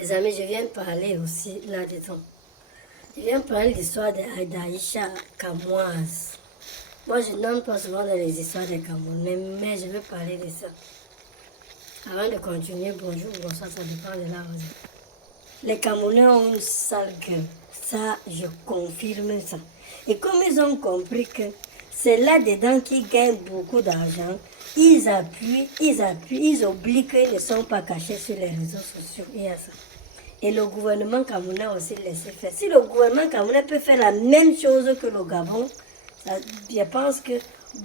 Les amis, je viens parler aussi là-dedans. Je viens parler de l'histoire d'Aïcha Kamoise. Moi, je n'aime pas souvent dans les histoires des Camerounais, mais je vais parler de ça. Avant de continuer, bonjour, bonsoir, ça dépend de la raison. Les Camerounais ont une sale gueule. Ça, je confirme ça. Et comme ils ont compris que c'est là-dedans qu'ils gagnent beaucoup d'argent, ils appuient, ils oublient qu'ils ne sont pas cachés sur les réseaux sociaux. Il y a ça. Et le gouvernement camerounais aussi laisse faire. Si le gouvernement camerounais peut faire la même chose que le Gabon, ça, je pense que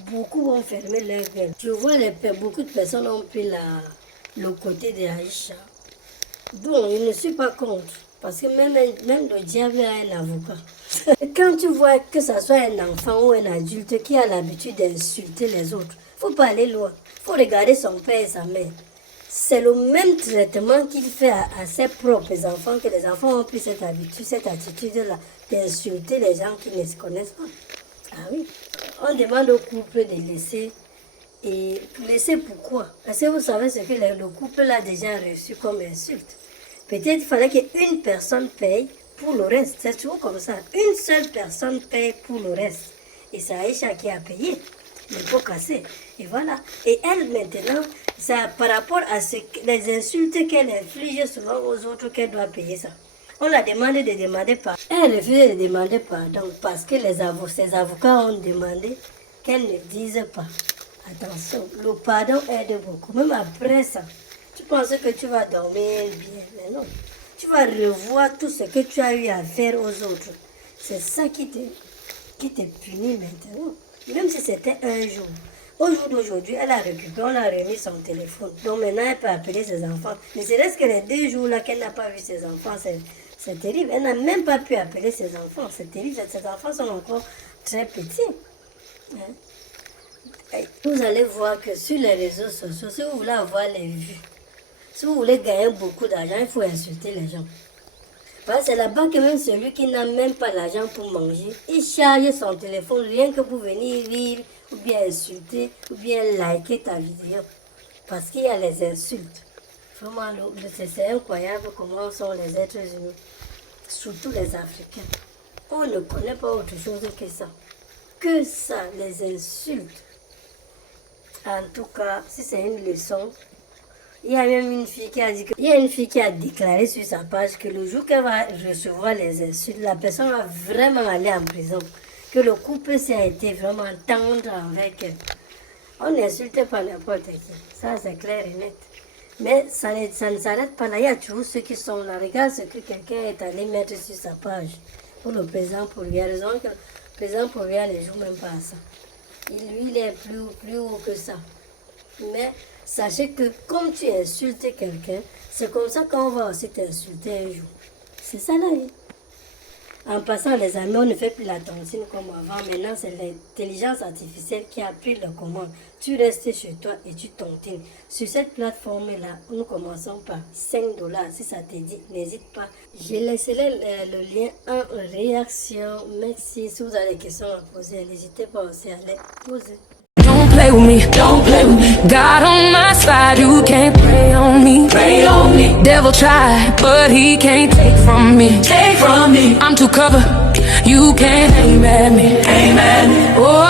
beaucoup vont fermer leur gueule. Je vois beaucoup de personnes ont pris le côté de Aïcha. Bon, je ne suis pas contre. Parce que même le diable a un avocat. Quand tu vois que ce soit un enfant ou un adulte qui a l'habitude d'insulter les autres, il ne faut pas aller loin. Il faut regarder son père et sa mère. C'est le même traitement qu'il fait à ses propres enfants, que les enfants ont pris cette habitude, cette attitude-là, d'insulter les gens qui ne se connaissent pas. Ah oui. On demande au couple de laisser. Et laisser pourquoi? Parce que vous savez ce que le couple a déjà reçu comme insulte. Peut-être qu'il fallait qu'une personne paye pour le reste. C'est toujours comme ça. Une seule personne paye pour le reste. Et c'est Aïcha qui a payé. Les pots cassés. Et voilà. Et elle, maintenant, c'est par rapport à les insultes qu'elle inflige souvent aux autres qu'elle doit payer ça. On la demande de demander pardon. Elle refuse de demander pardon parce que ses avocats ont demandé qu'elle ne dise pas. Attention, le pardon aide beaucoup. Même après ça, tu penses que tu vas dormir bien, mais non. Tu vas revoir tout ce que tu as eu à faire aux autres. C'est ça qui te punit maintenant. Même si c'était un jour. Au jour d'aujourd'hui, elle a récupéré, on a remis son téléphone. Donc maintenant, elle peut appeler ses enfants. Mais c'est reste que les 2 jours là qu'elle n'a pas vu ses enfants, c'est terrible. Elle n'a même pas pu appeler ses enfants. C'est terrible. Ses enfants sont encore très petits. Hein? Vous allez voir que sur les réseaux sociaux, si vous voulez avoir les vues, si vous voulez gagner beaucoup d'argent, il faut insulter les gens. Parce que c'est là-bas que même celui qui n'a même pas l'argent pour manger, il charge son téléphone rien que pour venir rire, ou bien insulter, ou bien liker ta vidéo. Parce qu'il y a les insultes. Vraiment, c'est incroyable comment sont les êtres humains, surtout les Africains. On ne connaît pas autre chose que ça. Que ça, les insultes. En tout cas, si c'est une leçon, il y a même une fille qui a dit il y a une fille qui a déclaré sur sa page que le jour qu'elle va recevoir les insultes, la personne va vraiment aller en prison. Que le couple s'est été vraiment tendre avec elle. On n'insulte pas n'importe qui. Ça, c'est clair et net. Mais ça ne s'arrête pas là. Il y a toujours ceux qui sont là. Regarde ce que quelqu'un est allé mettre sur sa page. Pour le président pour lui. Il y a raison que le président pour lui ne joue même pas à ça. Lui, il est plus haut que ça. Mais sachez que comme tu insultes quelqu'un, c'est comme ça qu'on va aussi t'insulter un jour. C'est ça la vie. En passant, les amis, on ne fait plus la tontine comme avant. Maintenant, c'est l'intelligence artificielle qui a pris le commande. Tu restes chez toi et tu tontines. Sur cette plateforme-là, nous commençons par 5 $. Si ça te dit, n'hésite pas. Je laisserai le lien en réaction. Merci. Si vous avez des questions à poser, n'hésitez pas aussi à les poser. Don't play with me, don't play with me. God on my side, you can't pray on me, pray on me. Devil try, but he can't take from me, take from me. I'm too covered, you can't aim at me, aim at me. Oh,